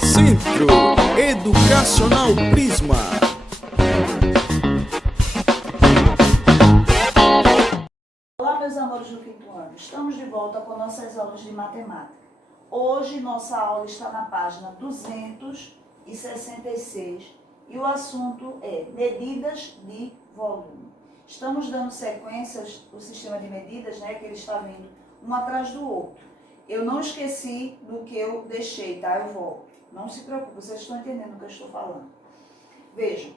Centro Educacional Prisma. Olá, meus amores do quinto ano. Estamos de volta com nossas aulas de matemática. Hoje nossa aula está na página 266 e o assunto é medidas de volume. Estamos dando sequências do sistema de medidas, que ele está vindo um atrás do outro. Eu não esqueci do que eu deixei, tá? Eu volto. Não se preocupe, vocês estão entendendo o que eu estou falando. Vejam.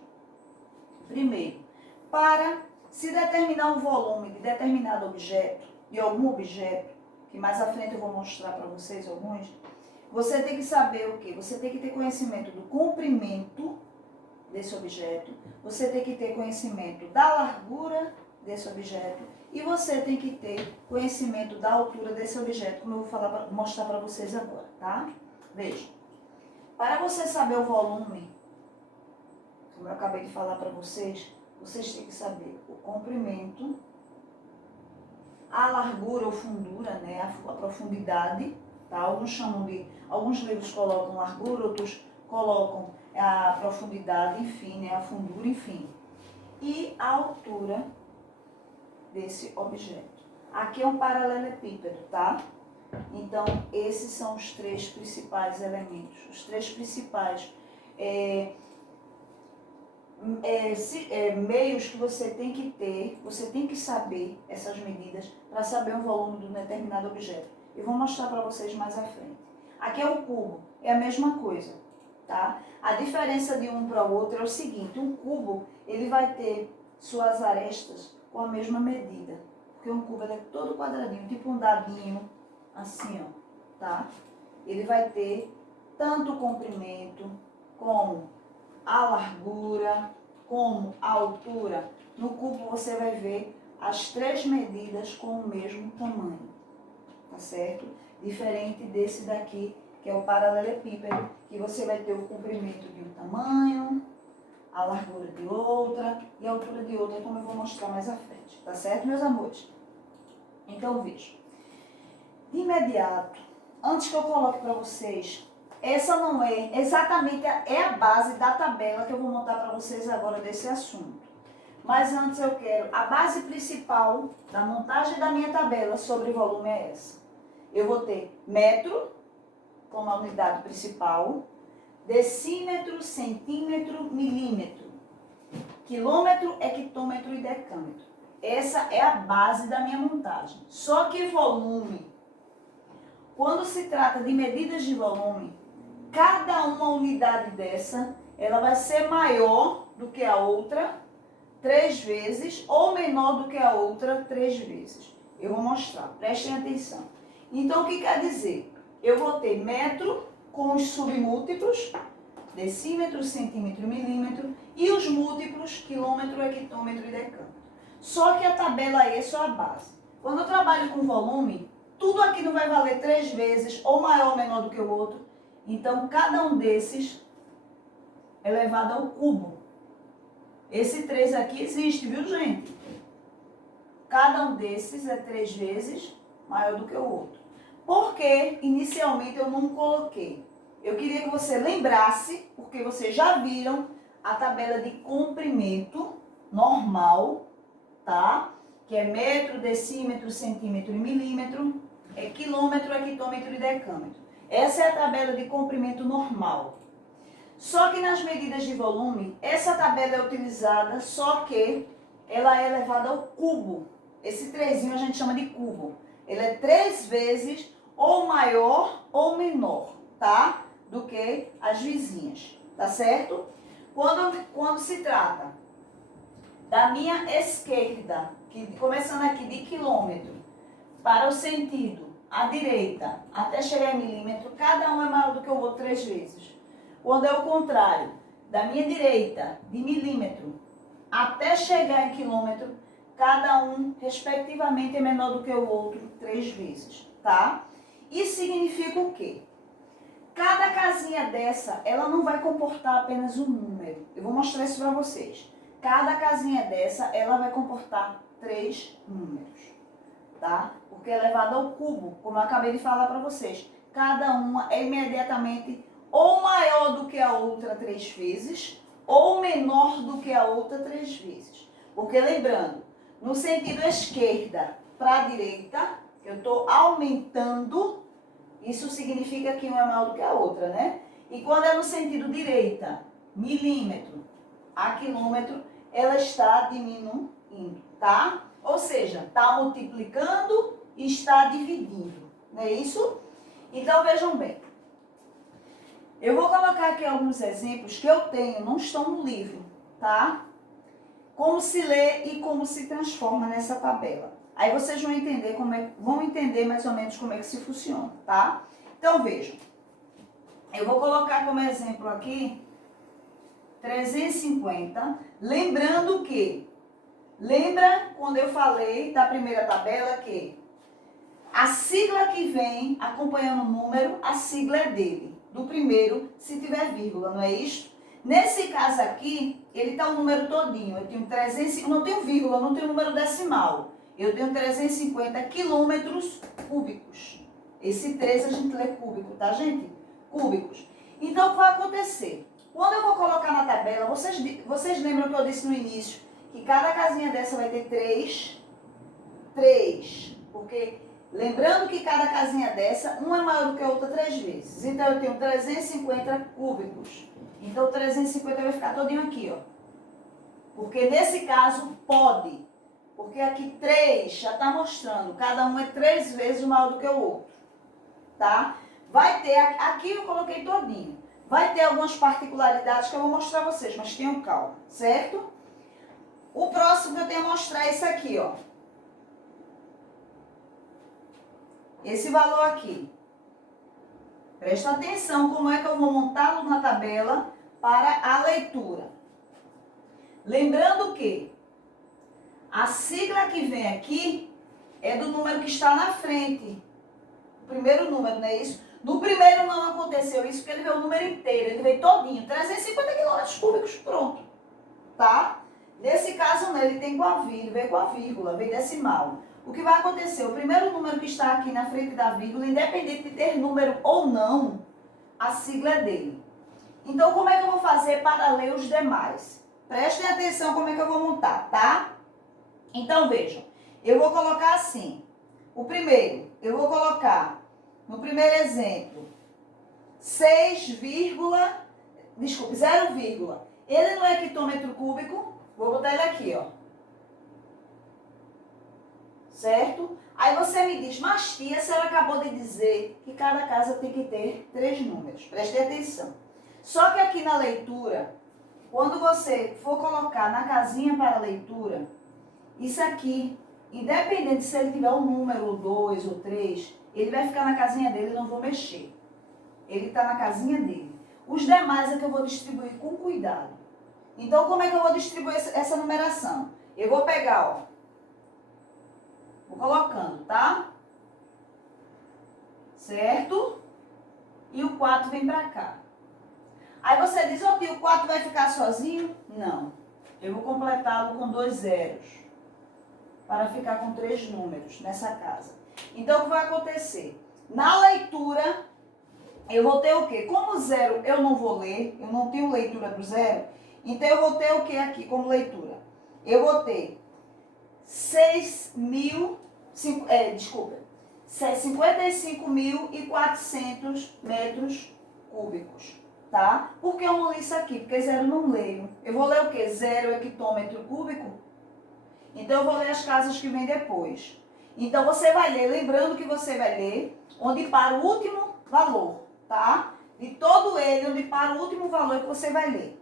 Primeiro, para se determinar um volume de determinado objeto, de algum objeto, que mais à frente eu vou mostrar para vocês alguns, você tem que saber o quê? Você tem que ter conhecimento do comprimento desse objeto, você tem que ter conhecimento da largura desse objeto e você tem que ter conhecimento da altura desse objeto, como eu vou mostrar para vocês agora, tá? Veja, para você saber o volume, como eu acabei de falar para vocês, vocês têm que saber o comprimento, a largura ou fundura, a profundidade, tá? Alguns livros colocam largura, outros colocam a profundidade, enfim, a fundura, enfim. E a altura desse objeto. Aqui é um paralelepípedo, tá? Então, esses são os três principais elementos, os três principais meios que você tem que ter, você tem que saber essas medidas para saber o volume de um determinado objeto. Eu vou mostrar para vocês mais à frente. Aqui é um cubo, é a mesma coisa, tá? A diferença de um para o outro é o seguinte, um cubo, ele vai ter suas arestas com a mesma medida, porque um cubo ele é todo quadradinho, tipo um dadinho, assim, ó, tá? Ele vai ter tanto o comprimento como a largura, como a altura. No cubo você vai ver as três medidas com o mesmo tamanho, tá certo? Diferente desse daqui, que é o paralelepípedo, que você vai ter o comprimento de um tamanho, a largura de outra e a altura de outra, como eu vou mostrar mais à frente, tá certo, meus amores? Então, veja. De imediato, antes que eu coloque para vocês, essa não é exatamente a base da tabela que eu vou montar para vocês agora desse assunto. Mas antes eu quero, a base principal da montagem da minha tabela sobre volume é essa. Eu vou ter metro como a unidade principal, decímetro, centímetro, milímetro, quilômetro, hectômetro e decâmetro. Essa é a base da minha montagem. Só que volume, quando se trata de medidas de volume, cada uma unidade dessa, ela vai ser maior do que a outra 3 vezes ou menor do que a outra 3 vezes. Eu vou mostrar, prestem atenção. Então, o que quer dizer? Eu vou ter metro com os submúltiplos, decímetro, centímetro, milímetro, e os múltiplos, quilômetro, hectômetro e decâmetro. Só que a tabela aí é só a base. Quando eu trabalho com volume, tudo aqui não vai valer 3 vezes ou maior ou menor do que o outro. Então, cada um desses é elevado ao cubo. Esse 3 aqui existe, viu, gente? Cada um desses é 3 vezes maior do que o outro. Por que inicialmente eu não coloquei? Eu queria que você lembrasse, porque vocês já viram a tabela de comprimento normal, tá? Que é metro, decímetro, centímetro e milímetro, é quilômetro, hectômetro e decâmetro. Essa é a tabela de comprimento normal. Só que nas medidas de volume, essa tabela é utilizada, só que ela é elevada ao cubo. Esse 3 a gente chama de cubo. Ele é 3 vezes ou maior ou menor, tá? Do que as vizinhas, tá certo? Quando se trata da minha esquerda, começando aqui de quilômetro, para o sentido à direita, até chegar em milímetro, cada um é maior do que o outro 3 vezes. Quando é o contrário, da minha direita, de milímetro, até chegar em quilômetro, cada um, respectivamente, é menor do que o outro 3 vezes, tá? Isso significa o quê? Cada casinha dessa, ela não vai comportar apenas um número. Eu vou mostrar isso para vocês. Cada casinha dessa, ela vai comportar 3 números. tá? Porque é elevado ao cubo, como eu acabei de falar para vocês. Cada uma é imediatamente ou maior do que a outra 3 vezes, ou menor do que a outra 3 vezes. Porque lembrando, no sentido esquerda para a direita, eu estou aumentando, isso significa que uma é maior do que a outra, né? E quando é no sentido direita, milímetro a quilômetro, ela está diminuindo, tá? Ou seja, está multiplicando e está dividindo, não é isso? Então vejam bem, eu vou colocar aqui alguns exemplos que eu tenho, não estão no livro, tá? Como se lê e como se transforma nessa tabela. Aí vocês vão entender vão entender mais ou menos como é que se funciona, tá? Então vejam, eu vou colocar como exemplo aqui 350, lembrando que, lembra quando eu falei da primeira tabela que a sigla que vem acompanhando o número, a sigla é dele, do primeiro, se tiver vírgula, não é isso? Nesse caso aqui, ele está o número todinho, eu tenho 300, não tenho vírgula, não tenho número decimal, eu tenho 350 quilômetros cúbicos. Esse 3 a gente lê cúbico, tá, gente? Cúbicos. Então, o que vai acontecer? Quando eu vou colocar na tabela, vocês lembram que eu disse no início que cada casinha dessa vai ter 3, porque lembrando que cada casinha dessa, uma é maior do que a outra 3 vezes. Então, eu tenho 350 cúbicos. Então, o 350 vai ficar todinho aqui, ó. Porque nesse caso, pode. Porque aqui 3 já está mostrando, cada um é 3 vezes maior do que o outro. Tá? Vai ter, aqui eu coloquei todinho. Vai ter algumas particularidades que eu vou mostrar a vocês, mas tenham calma, certo? O próximo que eu tenho a mostrar é esse aqui, ó. Esse valor aqui. Presta atenção como é que eu vou montá-lo na tabela para a leitura. Lembrando que a sigla que vem aqui é do número que está na frente. O primeiro número, não é isso? No primeiro não aconteceu isso, porque ele veio o número inteiro, ele veio todinho, 350 quilômetros cúbicos, pronto. Tá? Nesse caso, não, ele tem veio com a vírgula, veio decimal. O que vai acontecer? O primeiro número que está aqui na frente da vírgula, independente de ter número ou não, a sigla é dele. Então, como é que eu vou fazer para ler os demais? Prestem atenção como é que eu vou montar, tá? Então, vejam, eu vou colocar assim. O primeiro, eu vou colocar, no primeiro exemplo, 0, ele não é hectômetro cúbico, vou botar ele aqui, ó. Certo? Aí você me diz, mas tia, a senhora acabou de dizer que cada casa tem que ter 3 números. Preste atenção. Só que aqui na leitura, quando você for colocar na casinha para a leitura, isso aqui, independente se ele tiver um número, 2 ou 3, ele vai ficar na casinha dele, eu não vou mexer. Ele está na casinha dele. Os demais é que eu vou distribuir com cuidado. Então, como é que eu vou distribuir essa numeração? Eu vou pegar, ó. Vou colocando, tá? Certo? E o 4 vem pra cá. Aí você diz, ó tio, o 4 vai ficar sozinho? Não. Eu vou completá-lo com 2 zeros. Para ficar com 3 números nessa casa. Então, o que vai acontecer? Na leitura, eu vou ter o quê? Como zero eu não vou ler, eu não tenho leitura do zero, então eu vou ter o quê aqui como leitura? Eu vou ter 55.400 metros cúbicos, tá? Por que eu não li isso aqui? Porque zero eu não leio. Eu vou ler o quê? 0 hectômetro cúbico? Então, eu vou ler as casas que vêm depois. Então, você vai ler, lembrando que você vai ler onde para o último valor, tá? De todo ele, onde para o último valor que você vai ler.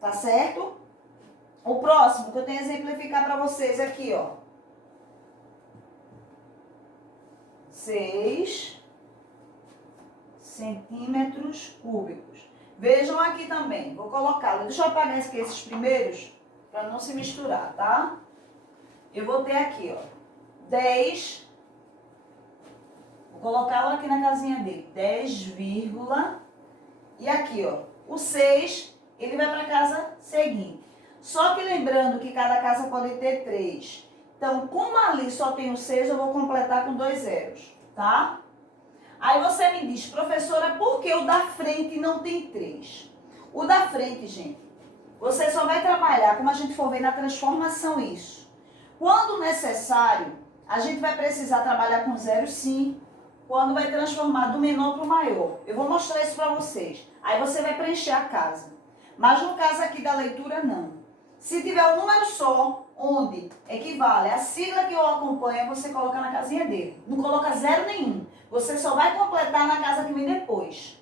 Tá certo? O próximo que eu tenho a exemplificar para vocês aqui, ó. 6 centímetros cúbicos. Vejam aqui também, vou colocá-lo. Deixa eu apagar esses primeiros, para não se misturar, tá? Eu vou ter aqui, ó, 10, vou colocá-lo aqui na casinha dele, 10, e aqui, ó, o 6, ele vai para a casa seguinte. Só que lembrando que cada casa pode ter 3. Então, como ali só tenho 6, eu vou completar com 2 zeros, tá? Aí você me diz, professora, por que o da frente não tem 3? O da frente, gente, você só vai trabalhar, como a gente for ver na transformação, isso. Quando necessário, a gente vai precisar trabalhar com zero, sim. Quando vai transformar do menor para o maior. Eu vou mostrar isso para vocês. Aí você vai preencher a casa. Mas no caso aqui da leitura, não. Se tiver um número só, onde equivale a sigla que eu acompanho, você coloca na casinha dele. Não coloca zero nenhum. Você só vai completar na casa que vem depois.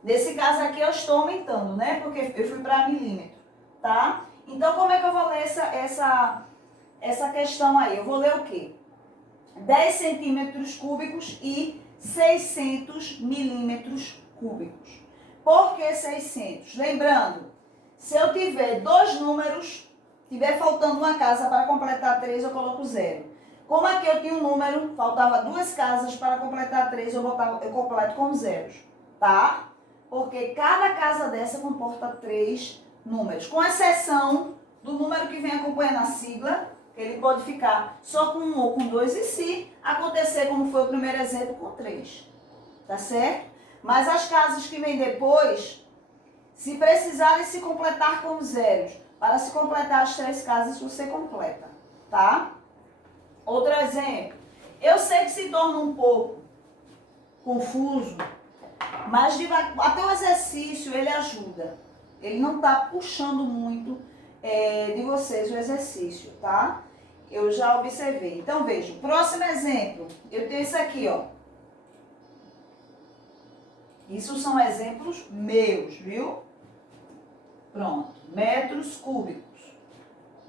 Nesse caso aqui eu estou aumentando, né? Porque eu fui para milímetro, tá? Então, como é que eu vou ler essa questão aí? Eu vou ler o quê? 10 centímetros cúbicos e 600 milímetros cúbicos. Por que 600? Lembrando, se eu tiver dois números, tiver faltando uma casa para completar 3, eu coloco 0. Como aqui eu tinha um número, faltava 2 casas para completar 3, eu completo com zeros, tá? Porque cada casa dessa comporta 3 números, com exceção do número que vem acompanhando a sigla, que ele pode ficar só com 1 ou com 2, e se acontecer, como foi o primeiro exemplo, com 3, tá certo? Mas as casas que vêm depois, se precisarem se completar com zeros, para se completar as 3 casas, você completa, tá? Outro exemplo, eu sei que se torna um pouco confuso, mas até o exercício ele ajuda. Ele não está puxando muito de vocês o exercício, tá? Eu já observei. Então, veja, próximo exemplo, eu tenho isso aqui, ó. Isso são exemplos meus, viu? Pronto, metros cúbicos.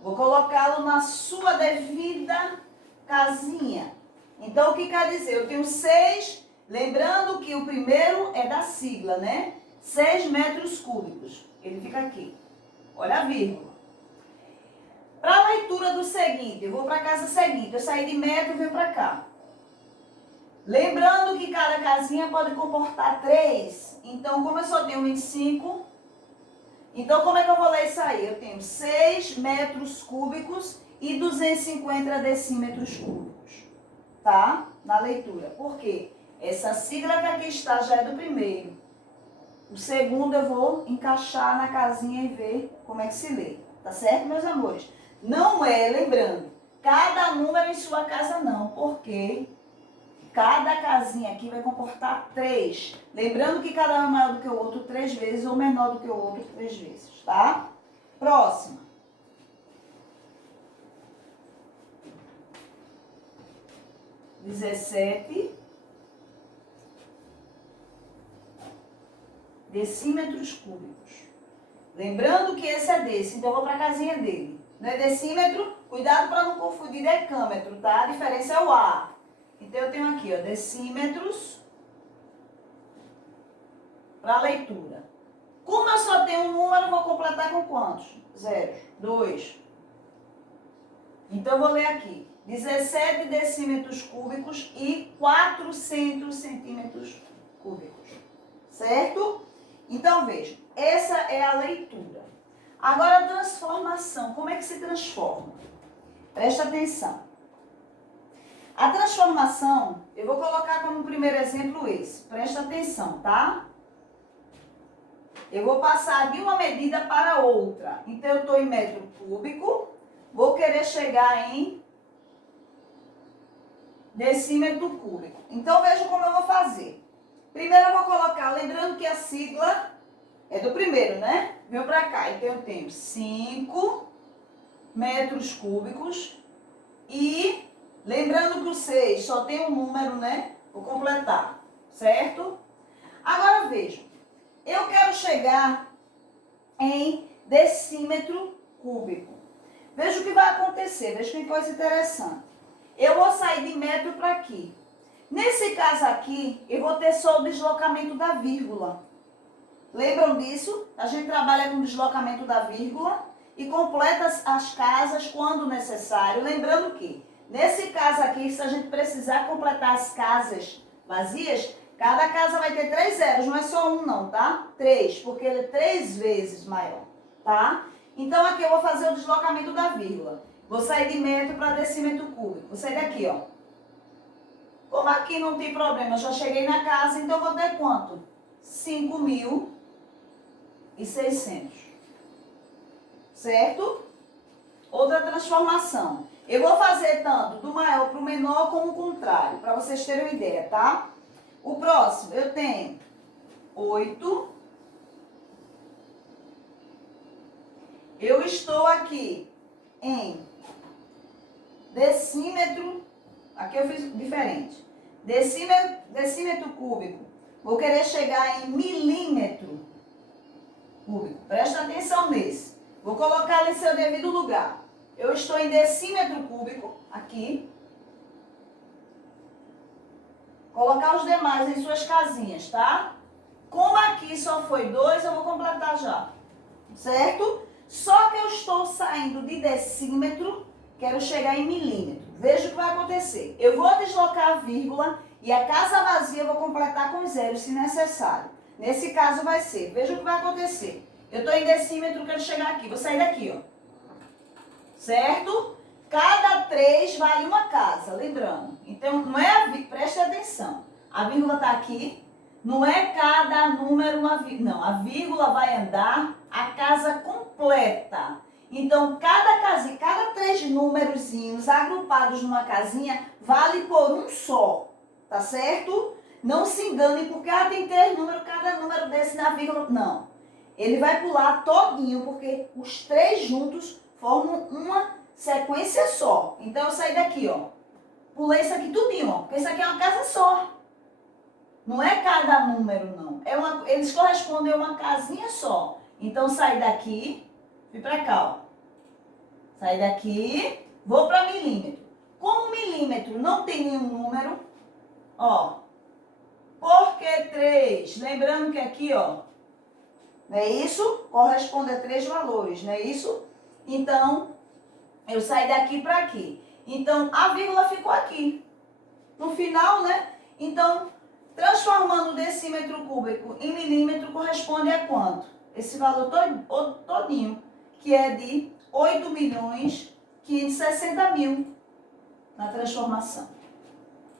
Vou colocá-lo na sua devida casinha. Então, o que quer dizer? Eu tenho 6, lembrando que o primeiro é da sigla, né? 6 metros cúbicos. Ele fica aqui. Olha a vírgula. Para a leitura do seguinte, eu vou para a casa seguinte. Eu saí de metro e venho para cá. Lembrando que cada casinha pode comportar 3. Então, como eu só tenho 25, então como é que eu vou ler isso aí? Eu tenho 6 metros cúbicos e 250 decímetros cúbicos. Tá? Na leitura. Por quê? Essa sigla que aqui está já é do primeiro. O segundo eu vou encaixar na casinha e ver como é que se lê. Tá certo, meus amores? Não é, lembrando, cada número em sua casa não, porque cada casinha aqui vai comportar 3. Lembrando que cada um é maior do que o outro 3 vezes ou menor do que o outro 3 vezes, tá? Próxima. (17) decímetros cúbicos. Lembrando que esse é desse, então eu vou para a casinha dele. Não é decímetro? Cuidado para não confundir decâmetro, tá? A diferença é o A. Então eu tenho aqui, ó, decímetros para leitura. Como eu só tenho um número, eu vou completar com quantos? 0, 2. Então eu vou ler aqui. 17 decímetros cúbicos e 400 centímetros cúbicos. Certo? Então, veja, essa é a leitura. Agora, a transformação. Como é que se transforma? Presta atenção. A transformação, eu vou colocar como primeiro exemplo esse. Presta atenção, tá? Eu vou passar de uma medida para outra. Então, eu estou em metro cúbico, vou querer chegar em decímetro cúbico. Então, veja como eu vou fazer. Primeiro eu vou colocar, lembrando que a sigla é do primeiro, né? Venho para cá. Então, eu tenho 5 metros cúbicos e, lembrando que o 6 só tem um número, né? Vou completar, certo? Agora, veja. Eu quero chegar em decímetro cúbico. Veja o que vai acontecer. Veja que coisa interessante. Eu vou sair de metro para aqui. Nesse caso aqui, eu vou ter só o deslocamento da vírgula. Lembram disso? A gente trabalha com o deslocamento da vírgula e completa as casas quando necessário. Lembrando que, nesse caso aqui, se a gente precisar completar as casas vazias, cada casa vai ter 3 zeros, não é só um não, tá? 3, porque ele é 3 vezes maior, tá? Então, aqui eu vou fazer o deslocamento da vírgula. Vou sair de metro para decímetro cúbico. Vou sair daqui, ó. Como aqui não tem problema, eu já cheguei na casa, então eu vou ter quanto? 5.600. Certo? Outra transformação. Eu vou fazer tanto do maior para o menor como o contrário, para vocês terem uma ideia, tá? O próximo, eu tenho 8. Eu estou aqui em decímetro, aqui eu fiz diferente. Decímetro cúbico. Vou querer chegar em milímetro cúbico. Presta atenção nesse. Vou colocar em seu devido lugar. Eu estou em decímetro cúbico, aqui. Colocar os demais em suas casinhas, tá? Como aqui só foi 2, eu vou completar já. Certo? Só que eu estou saindo de decímetro, quero chegar em milímetro. Veja o que vai acontecer. Eu vou deslocar a vírgula e a casa vazia eu vou completar com zeros, se necessário. Nesse caso vai ser, veja o que vai acontecer. Eu estou em decímetro, quero chegar aqui. Vou sair daqui, ó. Certo? Cada 3 vale uma casa, lembrando. Então, não é preste atenção. A vírgula está aqui. Não é cada número uma vírgula. Não, a vírgula vai andar a casa completa. Então, cada casinha, cada 3 númerozinhos agrupados numa casinha vale por um só. Tá certo? Não se enganem, porque tem 3 números, cada número desse na vírgula. Não. Ele vai pular todinho, porque os 3 juntos formam uma sequência só. Então, eu saí daqui, ó. Pulei isso aqui tudinho, ó. Porque isso aqui é uma casa só. Não é cada número, não. Eles correspondem a uma casinha só. Então, saí daqui, fui pra cá, ó. Saí daqui, vou para milímetro. Como milímetro não tem nenhum número, ó. Por que 3? Lembrando que aqui, ó, não é isso? Corresponde a 3 valores, não é isso? Então, eu saí daqui para aqui. Então, a vírgula ficou aqui. No final, né? Então, transformando o decímetro cúbico em milímetro corresponde a quanto? Esse valor todinho, que é de 8.560.000 na transformação.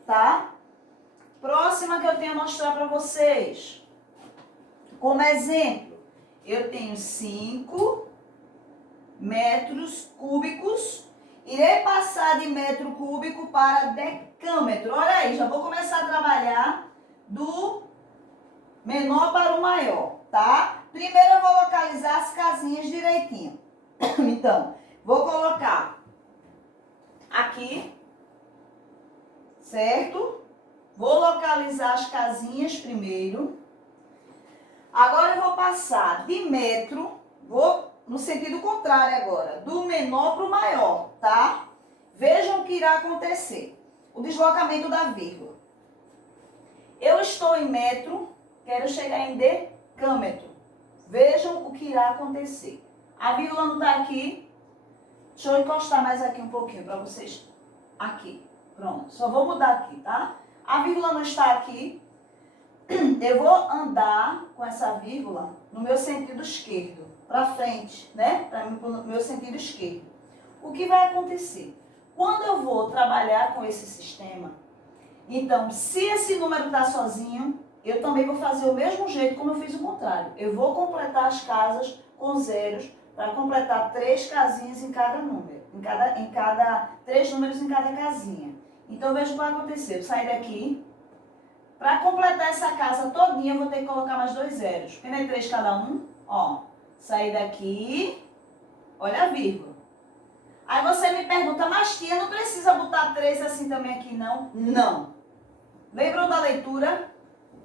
Tá? Próxima que eu tenho a mostrar para vocês. Como exemplo, eu tenho 5 metros cúbicos. Irei passar de metro cúbico para decâmetro. Olha aí, já vou começar a trabalhar do menor para o maior, tá? Primeiro eu vou localizar as casinhas direitinho. Então, vou colocar aqui, certo? Vou localizar as casinhas primeiro. Agora eu vou passar de metro, vou no sentido contrário agora, do menor para o maior, tá? Vejam o que irá acontecer. O deslocamento da vírgula. Eu estou em metro, quero chegar em decâmetro. Vejam o que irá acontecer. A vírgula não está aqui. Deixa eu encostar mais aqui um pouquinho para vocês. Aqui. Pronto. Só vou mudar aqui, tá? A vírgula não está aqui. Eu vou andar com essa vírgula no meu sentido esquerdo. Para frente, né? Para o meu sentido esquerdo. O que vai acontecer? Quando eu vou trabalhar com esse sistema, então, se esse número está sozinho, eu também vou fazer o mesmo jeito como eu fiz o contrário. Eu vou completar as casas com zeros para completar 3 casinhas em cada número. Em cada 3 números em cada casinha. Então, veja o que vai acontecer. Eu saio daqui. Para completar essa casa todinha, eu vou ter que colocar mais 2 zeros. Porque não é 3 cada um? Ó, sair daqui. Olha a vírgula. Aí você me pergunta, mas tia, não precisa botar 3 assim também aqui, não? Não. Lembram da leitura?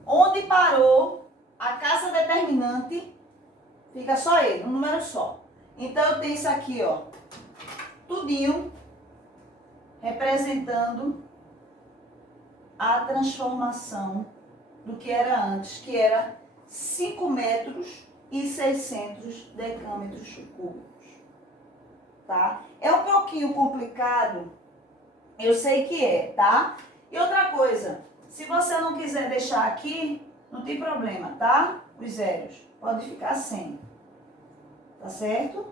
Onde parou a casa determinante, fica só ele, um número só. Então, eu tenho isso aqui, ó, tudinho, representando a transformação do que era antes, que era 5 metros e 600 decâmetros cúbicos. Tá? É um pouquinho complicado, eu sei que é, tá? E outra coisa, se você não quiser deixar aqui, não tem problema, tá? Os zeros, pode ficar sem, tá certo?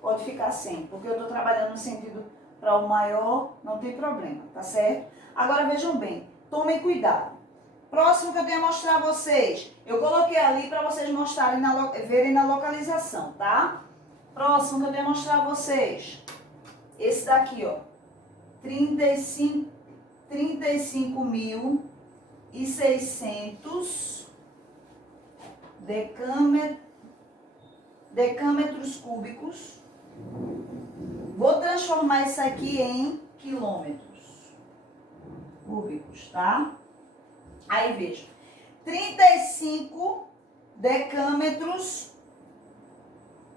pode ficar sem, porque eu estou trabalhando no sentido para o maior, não tem problema, tá certo? Agora vejam bem, tomem cuidado. Próximo que eu tenho a mostrar a vocês, eu coloquei ali para vocês mostrarem, verem na localização, tá? Próximo que eu tenho a mostrar a vocês, esse daqui, ó, 35.600 decâmetros cúbicos. Vou transformar isso aqui em quilômetros cúbicos, tá? Aí veja, 35 decâmetros,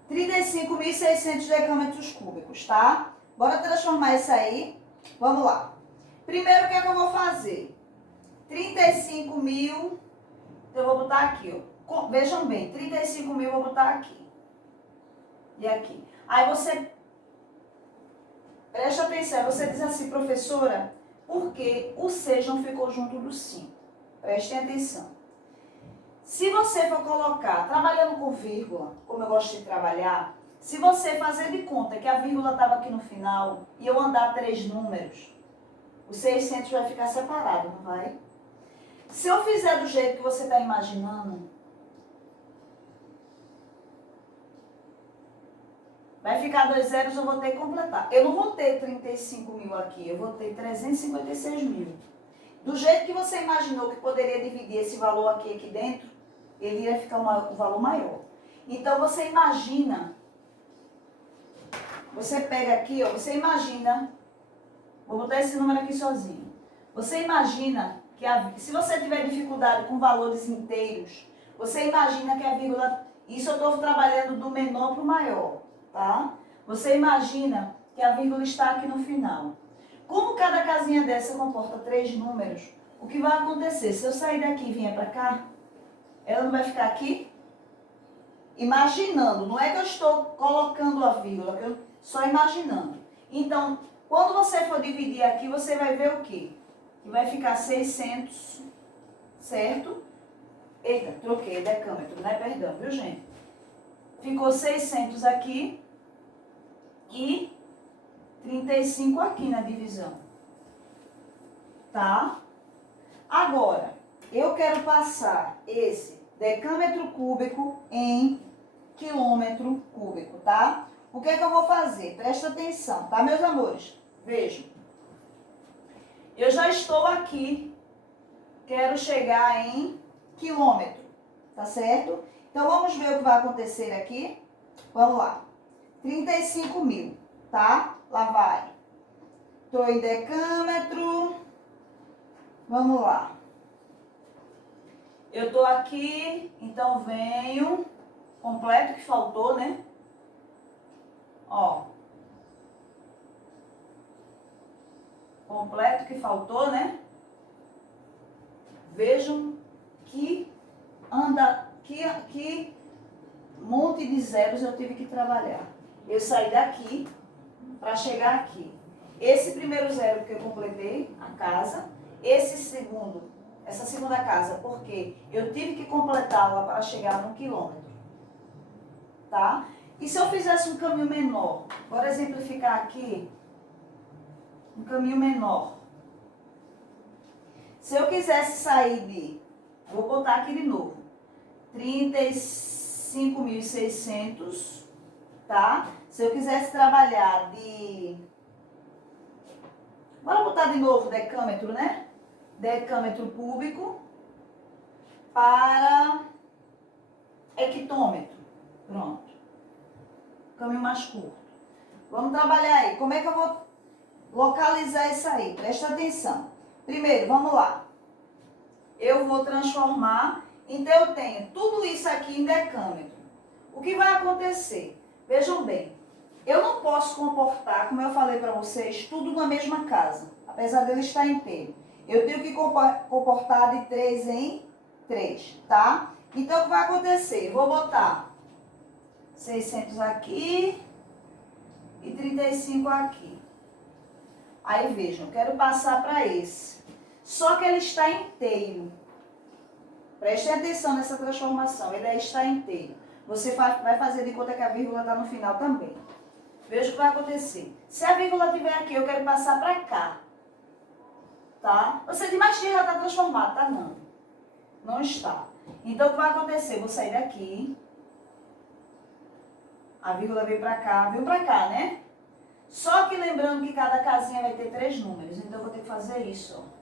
35.600 decâmetros cúbicos, tá? Bora transformar isso aí. Vamos lá. Primeiro, o que é que eu vou fazer? 35 mil, eu vou botar aqui, ó. Vejam bem, 35 mil eu vou botar aqui. E aqui. Aí você, preste atenção, você diz assim, professora, por que o 6 não ficou junto do 5? Prestem atenção. Se você for colocar, trabalhando com vírgula, como eu gosto de trabalhar, se você fazer de conta que a vírgula estava aqui no final e eu andar 3 números, os 600 vai ficar separado, não vai? Se eu fizer do jeito que você está imaginando, vai ficar 2 zeros, eu vou ter que completar. Eu não vou ter 35 mil aqui, eu vou ter 356 mil. Do jeito que você imaginou que poderia dividir esse valor aqui dentro, ele ia ficar um valor maior. Então, você imagina, você pega aqui, ó, você imagina, vou botar esse número aqui sozinho. Você imagina que, se você tiver dificuldade com valores inteiros, você imagina que a vírgula, isso eu estou trabalhando do menor para o maior, tá? Você imagina que a vírgula está aqui no final. Como cada casinha dessa comporta 3 números, o que vai acontecer? Se eu sair daqui e vier para cá, ela não vai ficar aqui? Imaginando, não é que eu estou colocando a vírgula, que eu só imaginando. Então, quando você for dividir aqui, você vai ver o quê? Que vai ficar 600, certo? Eita, troquei decâmetro, né? Perdão, viu, gente? Ficou 600 aqui e 35 aqui na divisão. Tá? Agora, eu quero passar esse decâmetro cúbico em quilômetro cúbico, tá? O que é que eu vou fazer? Presta atenção, tá, meus amores? Vejam. Eu já estou aqui, quero chegar em quilômetro, tá certo? Então, vamos ver o que vai acontecer aqui. Vamos lá. 35 mil, tá? Lá vai. Estou em decâmetro. Vamos lá. Eu estou aqui, então venho. Completo que faltou, né? Ó. Completo que faltou, né? Vejam que monte de zeros eu tive que trabalhar. Eu saí daqui para chegar aqui. Esse primeiro zero que eu completei, a casa. Essa segunda casa, porque eu tive que completá-la para chegar no quilômetro. Tá? E se eu fizesse um caminho menor? Bora exemplificar aqui. Um caminho menor. Se eu quisesse sair de... Vou botar aqui de novo. 35.600, tá? Se eu quisesse trabalhar de... Bora botar de novo decâmetro, né? Decâmetro cúbico para hectômetro. Pronto. Caminho mais curto. Vamos trabalhar aí. Como é que eu vou localizar isso aí? Presta atenção. Primeiro, vamos lá. Eu vou transformar. Então, eu tenho tudo isso aqui em decâmetro. O que vai acontecer? Vejam bem. Eu não posso comportar, como eu falei para vocês, tudo na mesma casa. Apesar dele estar inteiro. Eu tenho que comportar de 3 em 3, tá? Então, o que vai acontecer? Vou botar 600 aqui e 35 aqui. Aí, vejam, eu quero passar para esse. Só que ele está inteiro. Prestem atenção nessa transformação. Ele está inteiro. Você vai fazer de conta que a vírgula está no final também. Veja o que vai acontecer. Se a vírgula estiver aqui, eu quero passar para cá. Tá? Você diz, mas já está transformado. Tá? Não. Não está. Então, o que vai acontecer? Vou sair daqui. A vírgula veio para cá. Veio para cá, né? Só que lembrando que cada casinha vai ter 3 números. Então, eu vou ter que fazer isso. Ó.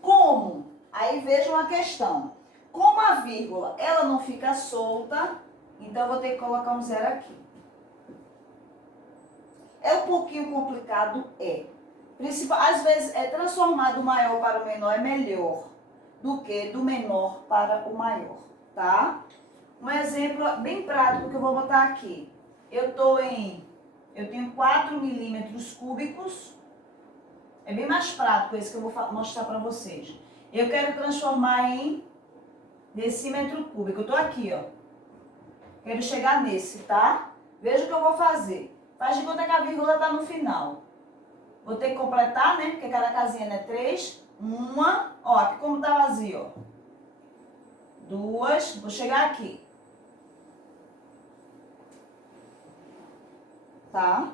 Como? Aí vejam a questão. Como a vírgula, ela não fica solta, então eu vou ter que colocar um 0 aqui. É um pouquinho complicado? É. Às vezes, transformar do maior para o menor é melhor do que do menor para o maior, tá? Um exemplo bem prático que eu vou botar aqui. Eu tenho 4 milímetros cúbicos. É bem mais prático esse que eu vou mostrar para vocês. Eu quero transformar em decímetro cúbico. Eu tô aqui, ó. Quero chegar nesse, tá? Veja o que eu vou fazer. Faz de conta que a vírgula tá no final. Vou ter que completar, né? Porque cada casinha é 3. Uma, ó, aqui como tá vazio, ó. 2, vou chegar aqui. Tá?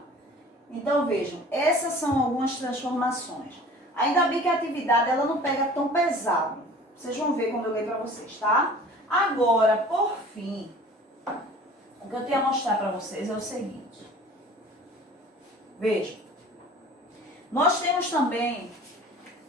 Então, vejam, essas são algumas transformações. Ainda bem que a atividade, ela não pega tão pesado. Vocês vão ver quando eu ler para vocês, tá? Agora, por fim, o que eu tenho a mostrar para vocês é o seguinte. Vejam. Nós temos também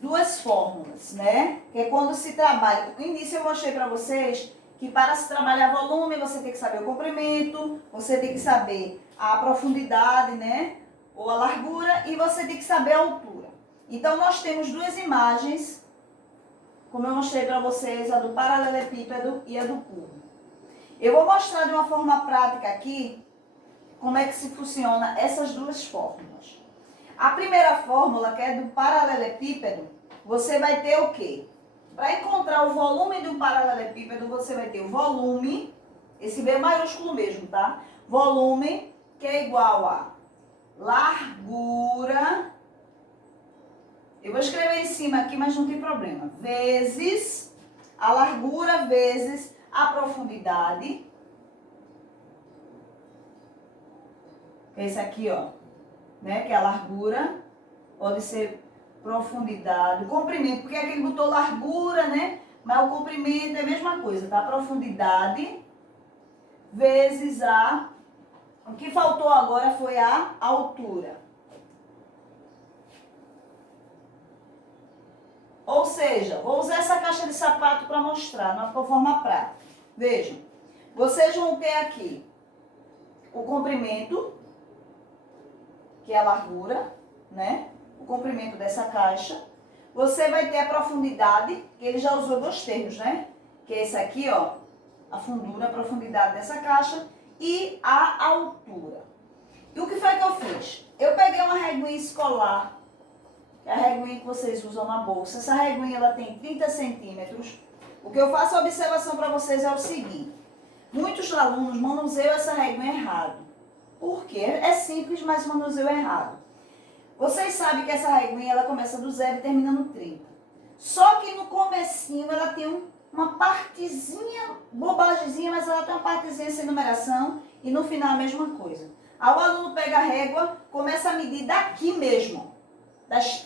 2 fórmulas, né? Que é quando se trabalha. No início eu mostrei para vocês que para se trabalhar volume, você tem que saber o comprimento, você tem que saber a profundidade, né? Ou a largura, e você tem que saber a altura. Então, nós temos 2 imagens, como eu mostrei para vocês, a do paralelepípedo e a do cubo. Eu vou mostrar de uma forma prática aqui como é que se funciona essas 2 fórmulas. A primeira fórmula, que é do paralelepípedo, você vai ter o quê? Para encontrar o volume de um paralelepípedo, você vai ter o volume, esse V maiúsculo mesmo, tá? Volume, que é igual a largura, eu vou escrever em cima aqui, mas não tem problema, vezes a largura vezes a profundidade. Esse aqui, ó, né, que é a largura, pode ser profundidade, o comprimento, porque aqui ele botou largura, né, mas o comprimento é a mesma coisa, tá? Profundidade vezes o que faltou agora foi a altura. Ou seja, vou usar essa caixa de sapato para mostrar, na forma prática. Vejam, vocês vão ter aqui o comprimento, que é a largura, né? O comprimento dessa caixa. Você vai ter a profundidade, que ele já usou 2 termos, né? Que é esse aqui, ó, a fundura, a profundidade dessa caixa e a altura. E o que foi que eu fiz? Eu peguei uma reguinha escolar, que é a reguinha que vocês usam na bolsa. Essa reguinha, ela tem 30 centímetros. O que eu faço a observação para vocês é o seguinte. Muitos alunos manuseiam essa reguinha errado. Por quê? É simples, mas manuseio errado. Vocês sabem que essa reguinha, ela começa do 0 e termina no 30. Só que no comecinho ela tem uma partezinha, bobagemzinha, mas ela tem uma partezinha sem numeração e no final a mesma coisa. Aí o aluno pega a régua, começa a medir daqui mesmo,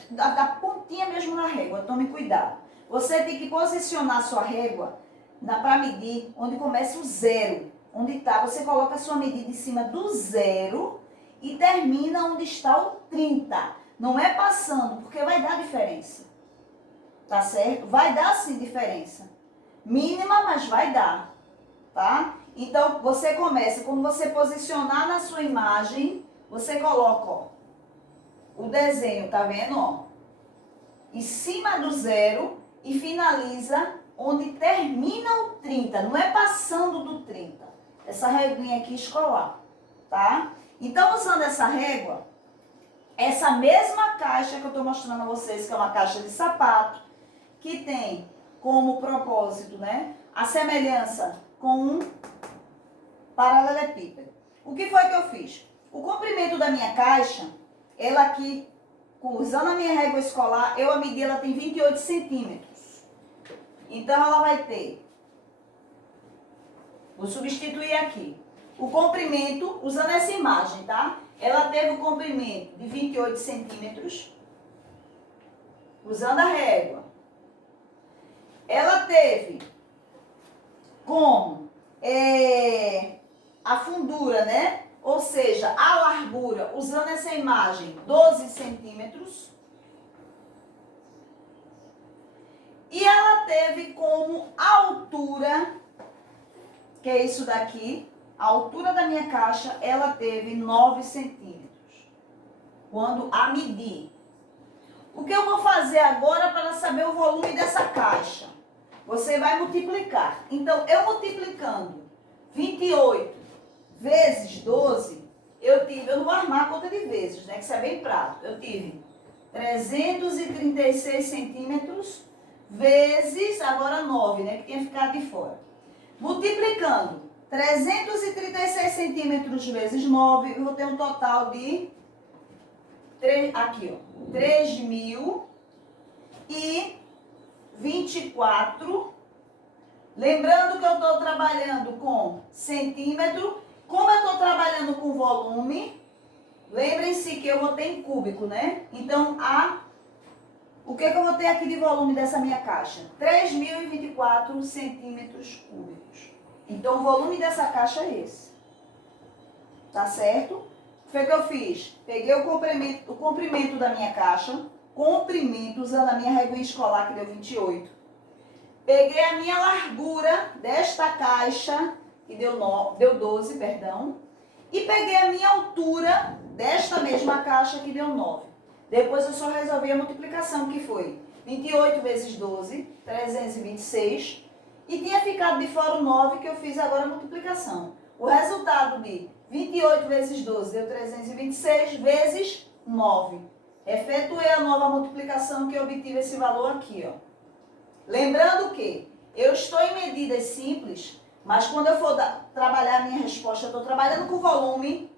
da pontinha mesmo na régua. Tome cuidado. Você tem que posicionar a sua régua para medir onde começa o 0. Onde está, você coloca a sua medida em cima do 0 e termina onde está o 30. Não é passando, porque vai dar diferença. Tá certo? Vai dar sim diferença. Mínima, mas vai dar. Tá? Então, você começa, quando você posicionar na sua imagem, você coloca, ó, o desenho, tá vendo, ó? Em cima do 0 e finaliza onde termina o 30. Não é passando do 30. Essa reguinha aqui escolar, tá? Então, usando essa régua, essa mesma caixa que eu tô mostrando a vocês, que é uma caixa de sapato, que tem como propósito, né, a semelhança com um paralelepípedo. O que foi que eu fiz? O comprimento da minha caixa, ela aqui, usando a minha régua escolar, eu a medi, ela tem 28 centímetros. Então, ela vai ter, vou substituir aqui, o comprimento, usando essa imagem, tá? Ela teve o comprimento de 28 centímetros, usando a régua. Ela teve como a fundura, né? Ou seja, a largura, usando essa imagem, 12 centímetros. E ela teve como altura, que é isso daqui, a altura da minha caixa, ela teve 9 centímetros. Quando a medir. O que eu vou fazer agora para saber o volume dessa caixa? Você vai multiplicar. Então, eu multiplicando 28 vezes 12, eu não vou armar a conta de vezes, né? Que isso é bem prático. Eu tive 336 centímetros vezes, agora 9, né? Que tinha ficado de fora. Multiplicando 336 centímetros vezes 9, eu vou ter um total de, aqui ó, 3.024. Lembrando que eu estou trabalhando com centímetro. Como eu estou trabalhando com volume, lembrem-se que eu vou ter em cúbico, né? Então, o que eu vou ter aqui de volume dessa minha caixa? 3.024 centímetros cúbicos. Então, o volume dessa caixa é esse. Tá certo? O que eu fiz? Peguei o comprimento da minha caixa, comprimento, usando a minha reguinha escolar, que deu 28. Peguei a minha largura desta caixa, que deu 12, perdão. E peguei a minha altura desta mesma caixa, que deu 9. Depois eu só resolvi a multiplicação, que foi 28 vezes 12, 326. E tinha ficado de fora o 9, que eu fiz agora a multiplicação. O resultado de 28 vezes 12 deu 326 vezes 9. Efetuei a nova multiplicação que eu obtive esse valor aqui, ó. Lembrando que eu estou em medidas simples, mas quando eu for trabalhar a minha resposta, eu estou trabalhando com volume,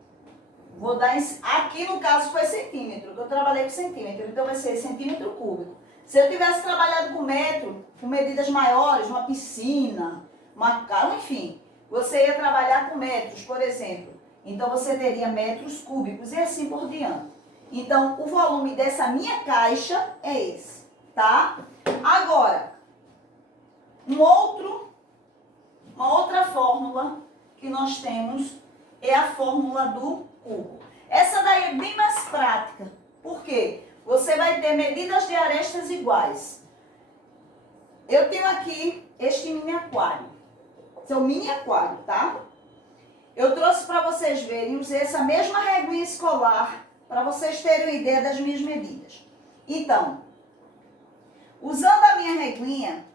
vou dar, aqui no caso foi centímetro, que eu trabalhei com centímetro, então vai ser centímetro cúbico. Se eu tivesse trabalhado com metro, com medidas maiores, uma piscina, uma casa, enfim, você ia trabalhar com metros, por exemplo. Então você teria metros cúbicos e assim por diante. Então o volume dessa minha caixa é esse, tá? Agora, uma outra fórmula que nós temos é a fórmula do cubo. Essa daí é bem mais prática. Por quê? Você vai ter medidas de arestas iguais. Eu tenho aqui este mini aquário. Esse é o mini aquário, tá? Eu trouxe para vocês verem, usei essa mesma reguinha escolar para vocês terem uma ideia das minhas medidas. Então, usando a minha reguinha,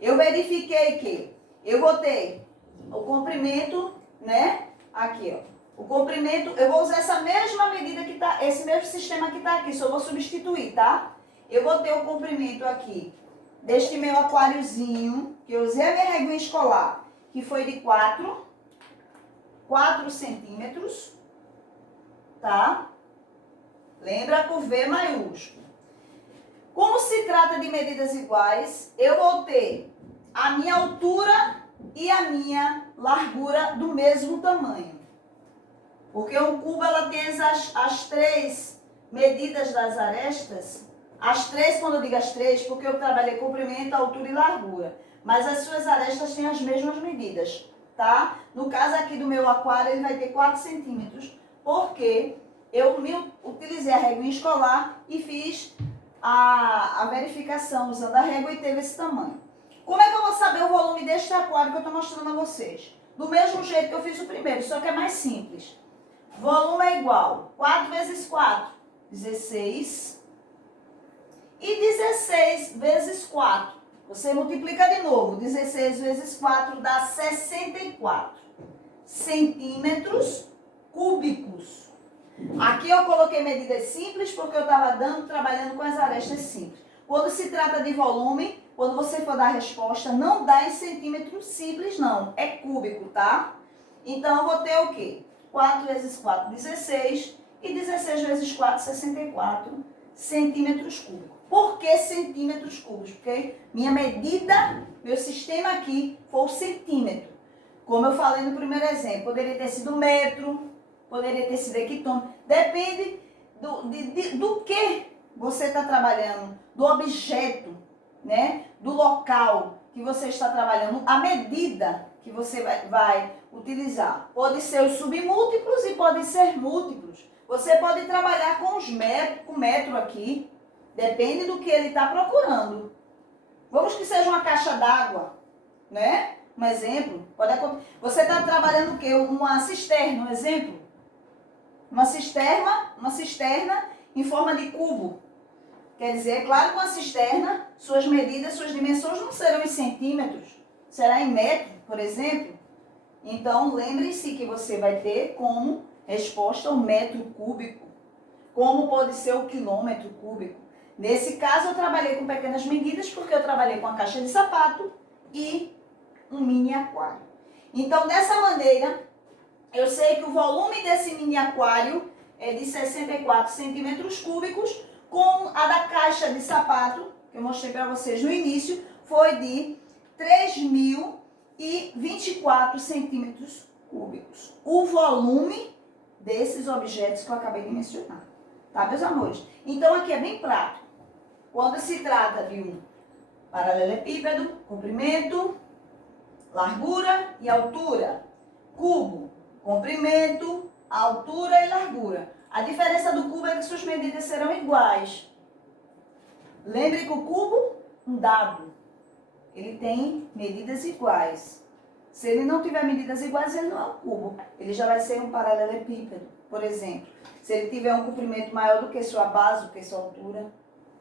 eu verifiquei que eu vou ter o comprimento, né? Aqui, ó. O comprimento, eu vou usar essa mesma medida que tá, esse mesmo sistema que tá aqui, só vou substituir, tá? Eu vou ter o comprimento aqui deste meu aquáriozinho, que eu usei a minha reguinha escolar, que foi de 4 centímetros, tá? Lembra com V maiúsculo. Como se trata de medidas iguais, eu vou ter a minha altura e a minha largura do mesmo tamanho. Porque um cubo, ela tem as três medidas das arestas. As três, quando eu digo as três, porque eu trabalhei comprimento, altura e largura. Mas as suas arestas têm as mesmas medidas, tá? No caso aqui do meu aquário, ele vai ter 4 centímetros, porque eu utilizei a reguinha escolar e fiz a verificação usando a régua e teve esse tamanho. Como é que eu vou saber o volume deste aquário que eu estou mostrando a vocês? Do mesmo jeito que eu fiz o primeiro, só que é mais simples. Volume é igual 4 vezes 4, 16. E 16 vezes 4. Você multiplica de novo. 16 vezes 4 dá 64 centímetros cúbicos. Aqui eu coloquei medidas simples porque eu estava trabalhando com as arestas simples. Quando se trata de volume, quando você for dar a resposta, não dá em centímetros simples, não. É cúbico, tá? Então, eu vou ter o quê? 4 vezes 4, 16. E 16 vezes 4, 64 centímetros cúbicos. Por que centímetros cúbicos? Porque minha medida, meu sistema aqui, foi o centímetro. Como eu falei no primeiro exemplo, poderia ter sido metro, poderia ter sido hectômetro. Depende do que você está trabalhando, do objeto, né? Do local que você está trabalhando, a medida que você vai utilizar. Pode ser os submúltiplos e pode ser múltiplos. Você pode trabalhar com os metros, com metro aqui, depende do que ele está procurando. Vamos que seja uma caixa d'água, né? Um exemplo. Você está trabalhando o quê? Uma cisterna, um exemplo. Uma cisterna em forma de cubo. Quer dizer, é claro que uma cisterna, suas medidas, suas dimensões não serão em centímetros, será em metro, por exemplo. Então, lembre-se que você vai ter como resposta o metro cúbico, como pode ser o quilômetro cúbico. Nesse caso, eu trabalhei com pequenas medidas porque eu trabalhei com a caixa de sapato e um mini aquário. Então, dessa maneira, eu sei que o volume desse mini aquário é de 64 centímetros cúbicos, com a da caixa de sapato, que eu mostrei para vocês no início, foi de 3.024 centímetros cúbicos. O volume desses objetos que eu acabei de mencionar. Tá, meus amores? Então, aqui é bem prático. Quando se trata de um paralelepípedo, comprimento, largura e altura. Cubo, comprimento, altura e largura. A diferença do cubo é que suas medidas serão iguais. Lembre que o cubo, um dado, ele tem medidas iguais. Se ele não tiver medidas iguais, ele não é um cubo. Ele já vai ser um paralelepípedo, por exemplo. Se ele tiver um comprimento maior do que sua base, do que sua altura,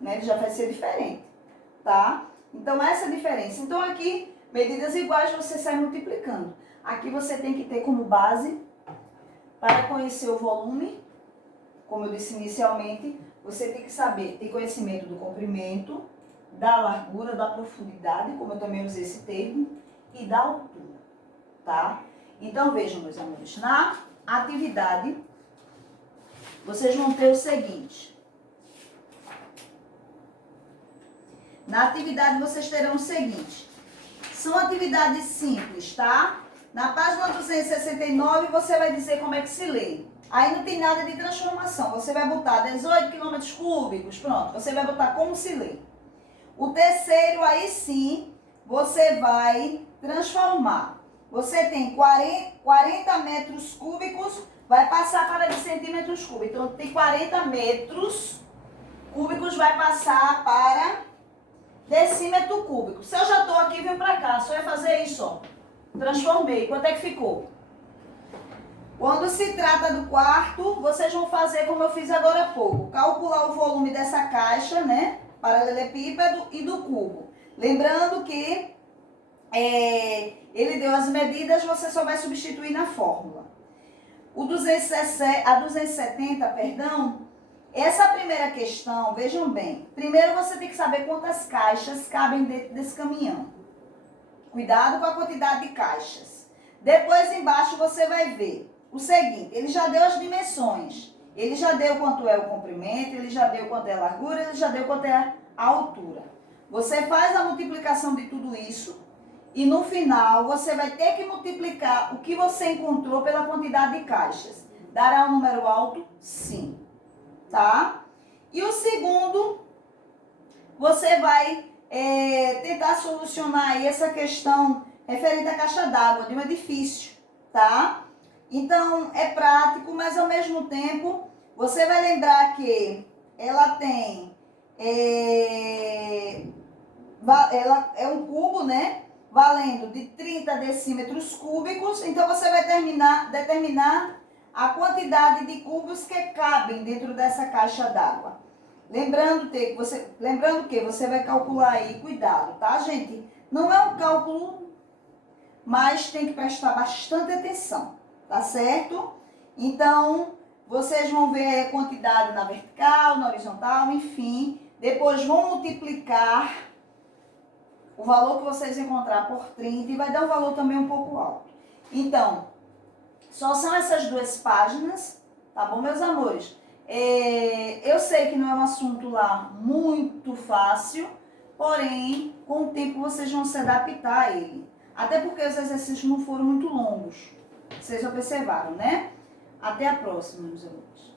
né, ele já vai ser diferente, tá? Então, essa é a diferença. Então, aqui, medidas iguais, você sai multiplicando. Aqui você tem que ter como base, para conhecer o volume, como eu disse inicialmente, você tem que saber, ter conhecimento do comprimento, da largura, da profundidade, como eu também usei esse termo, e da altura, tá? Então, vejam, meus amores, na atividade, vocês vão ter o seguinte. Na atividade, vocês terão o seguinte. São atividades simples, tá? Na página 269, você vai dizer como é que se lê. Aí não tem nada de transformação. Você vai botar 18 km cúbicos, pronto. Você vai botar como se lê. O terceiro, aí sim, você vai transformar. Você tem 40 metros cúbicos, vai passar para de centímetros cúbicos. Então, tem 40 metros cúbicos, vai passar para decímetro cúbico. Se eu já estou aqui, vim para cá. Só ia fazer isso, ó. Transformei. Quanto é que ficou? Quando se trata do quarto, vocês vão fazer como eu fiz agora há pouco. Calcular o volume dessa caixa, né? Paralelepípedo e do cubo. Lembrando que ele deu as medidas, você só vai substituir na fórmula. A 270, perdão, essa primeira questão, vejam bem. Primeiro você tem que saber quantas caixas cabem dentro desse caminhão. Cuidado com a quantidade de caixas. Depois embaixo você vai ver o seguinte, ele já deu as dimensões. Ele já deu quanto é o comprimento, ele já deu quanto é a largura, ele já deu quanto é a altura. Você faz a multiplicação de tudo isso e no final você vai ter que multiplicar o que você encontrou pela quantidade de caixas. Dará um número alto? Sim. Tá? E o segundo, você vai tentar solucionar aí essa questão referente à caixa d'água de um edifício, tá? Então, é prático, mas ao mesmo tempo, você vai lembrar que ela tem, ela é um cubo, né? Valendo de 30 decímetros cúbicos, então você vai determinar a quantidade de cubos que cabem dentro dessa caixa d'água. Lembrando que você vai calcular aí, cuidado, tá, gente? Não é um cálculo, mas tem que prestar bastante atenção, tá certo? Então, vocês vão ver aí a quantidade na vertical, na horizontal, enfim. Depois vão multiplicar o valor que vocês encontrar por 30 e vai dar um valor também um pouco alto. Então, só são essas duas páginas, tá bom, meus amores? Eu sei que não é um assunto lá muito fácil, porém, com o tempo vocês vão se adaptar a ele. Até porque os exercícios não foram muito longos. Vocês observaram, né? Até a próxima, meus amigos.